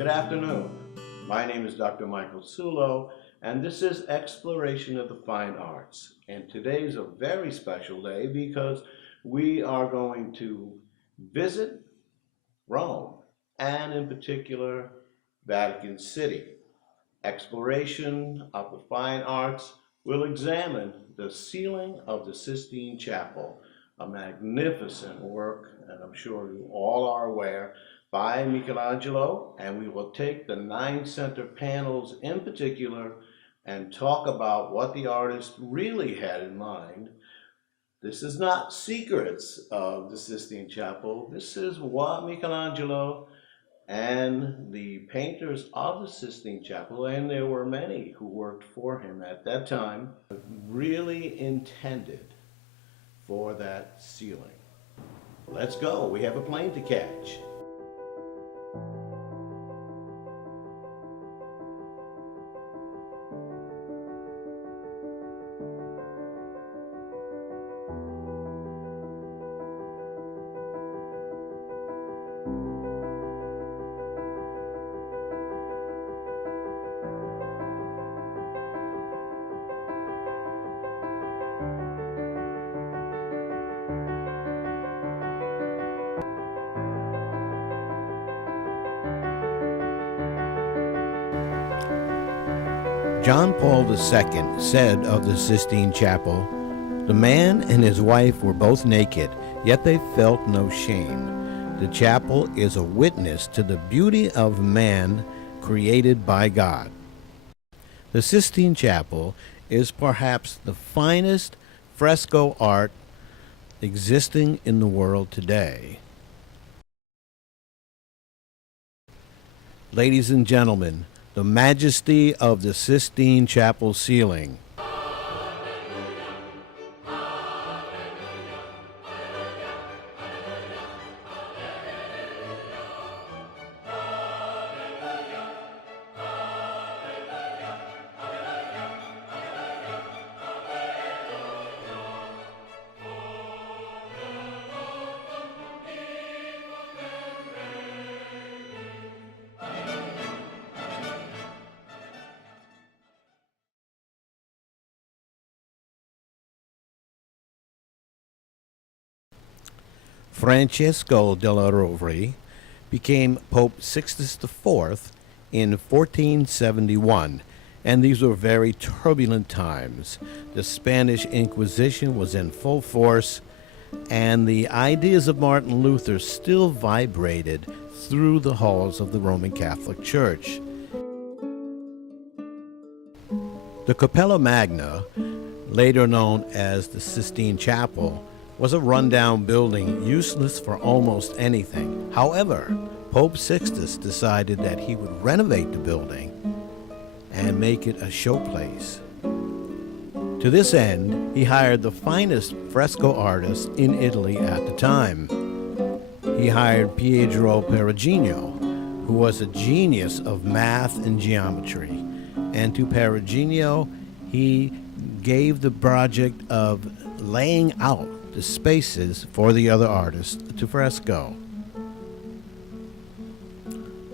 Good afternoon. My name is Dr. Michael Sulo, and this is Exploration of the Fine Arts. And today is a very special day because we are going to visit Rome, and in particular, Vatican City. Exploration of the Fine Arts will examine the ceiling of the Sistine Chapel, a magnificent work, and I'm sure you all are aware, by Michelangelo, and we will take the 9 center panels in particular and talk about what the artist really had in mind. This is not secrets of the Sistine Chapel. This is what Michelangelo and the painters of the Sistine Chapel, and there were many who worked for him at that time, really intended for that ceiling. Let's go. We have a plane to catch. John Paul II said of the Sistine Chapel, "The man and his wife were both naked, yet they felt no shame. The chapel is a witness to the beauty of man created by God." The Sistine Chapel is perhaps the finest fresco art existing in the world today. Ladies and gentlemen, the majesty of the Sistine Chapel ceiling. Francesco della Rovere became Pope Sixtus IV in 1471, and these were very turbulent times. The Spanish Inquisition was in full force, and the ideas of Martin Luther still vibrated through the halls of the Roman Catholic Church. The Capella Magna, later known as the Sistine Chapel, was a rundown building useless for almost anything. However, Pope Sixtus decided that he would renovate the building and make it a showplace. To this end, he hired the finest fresco artists in Italy at the time. He hired Pietro Perugino, who was a genius of math and geometry. And to Perugino, he gave the project of laying out the spaces for the other artists to fresco.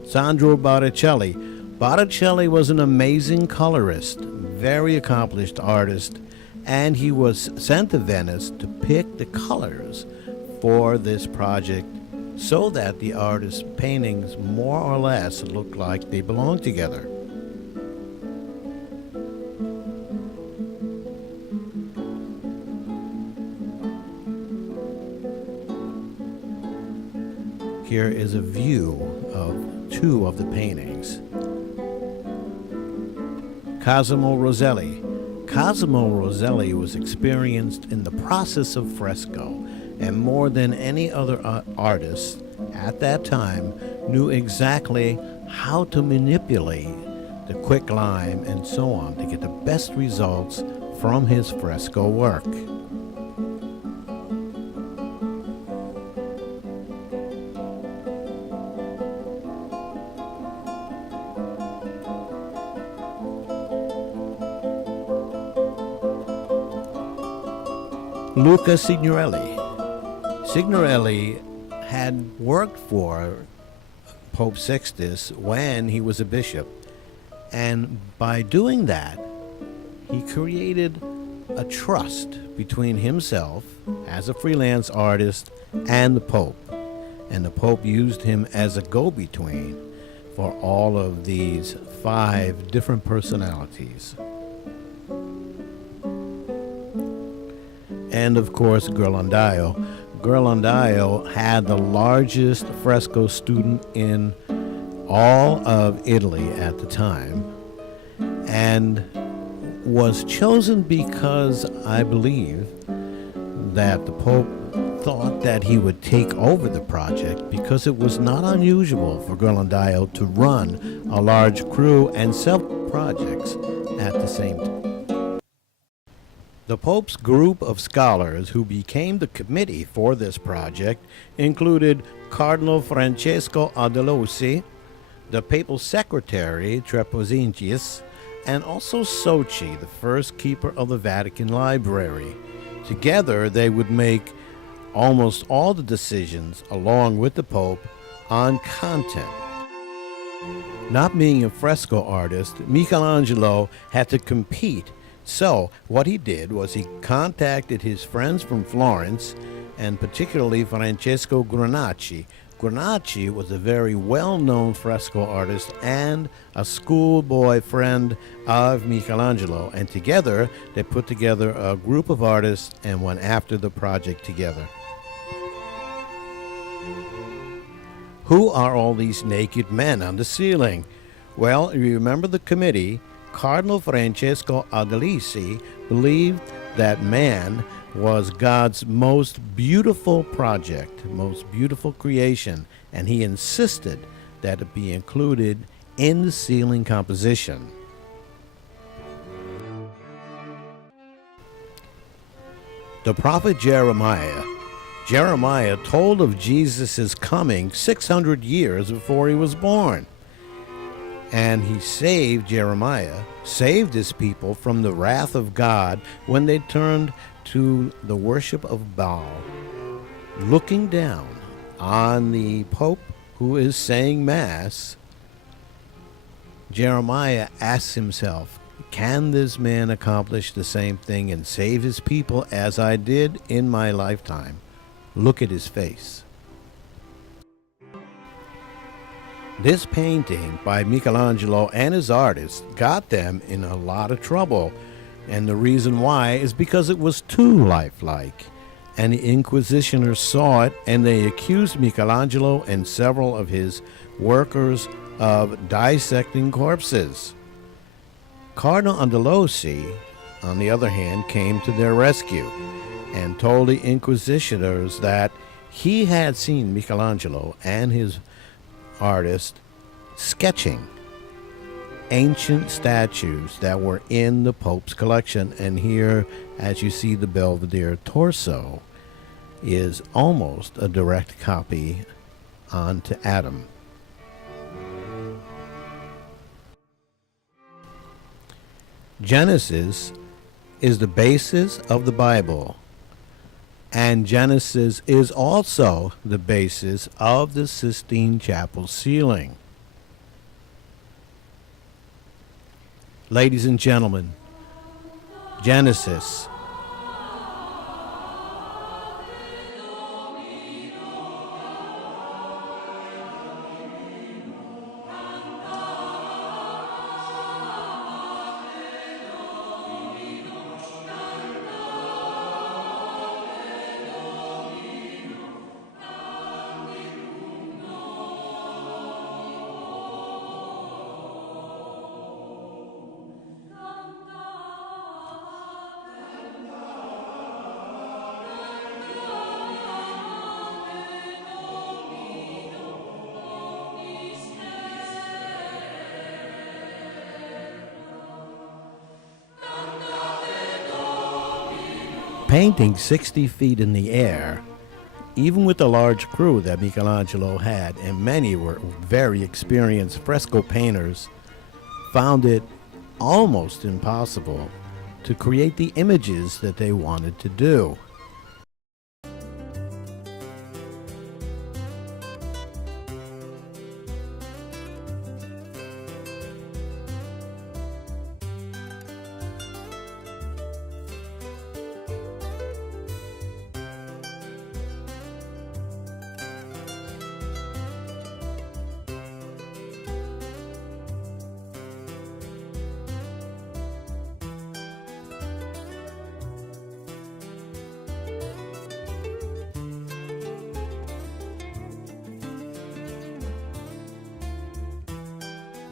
Sandro Botticelli. Botticelli was an amazing colorist, very accomplished artist, and he was sent to Venice to pick the colors for this project so that the artist's paintings more or less looked like they belonged together. Here is a view of 2 of the paintings. Cosimo Rosselli. Cosimo Rosselli was experienced in the process of fresco, and more than any other artist at that time knew exactly how to manipulate the quicklime and so on to get the best results from his fresco work. Luca Signorelli. Signorelli had worked for Pope Sixtus when he was a bishop. And by doing that, he created a trust between himself as a freelance artist and the Pope. And the Pope used him as a go-between for all of these 5 different personalities. And of course, Ghirlandaio. Ghirlandaio had the largest fresco student in all of Italy at the time, and was chosen because I believe that the Pope thought that he would take over the project, because it was not unusual for Ghirlandaio to run a large crew and several projects at the same time. The Pope's group of scholars who became the committee for this project included Cardinal Francesco Aldelosi, the papal secretary Trepozincius, and also Soci, the first keeper of the Vatican Library. Together they would make almost all the decisions, along with the Pope, on content. Not being a fresco artist, Michelangelo had to compete. So what he did was he contacted his friends from Florence, and particularly Francesco Granacci. Granacci was a very well-known fresco artist and a schoolboy friend of Michelangelo, and together they put together a group of artists and went after the project together. Who are all these naked men on the ceiling? Well, you remember the committee. Cardinal Francesco Aldelosi believed that man was God's most beautiful project, most beautiful creation, and he insisted that it be included in the ceiling composition. The prophet Jeremiah told of Jesus' coming 600 years before he was born. And he saved his people from the wrath of God when they turned to the worship of Baal. Looking down on the Pope who is saying Mass, Jeremiah asks himself, can this man accomplish the same thing and save his people as I did in my lifetime? Look at his face. This painting by Michelangelo and his artists got them in a lot of trouble, and the reason why is because it was too lifelike, and the Inquisitioners saw it and they accused Michelangelo and several of his workers of dissecting corpses. Cardinal Aldelosi, on the other hand, came to their rescue and told the Inquisitioners that he had seen Michelangelo and his artist sketching ancient statues that were in the Pope's collection. And here, as you see, the Belvedere torso is almost a direct copy onto Adam. Genesis is the basis of the Bible, and Genesis is also the basis of the Sistine Chapel ceiling. Ladies and gentlemen, Genesis. Painting 60 feet in the air, even with the large crew that Michelangelo had, and many were very experienced fresco painters, found it almost impossible to create the images that they wanted to do.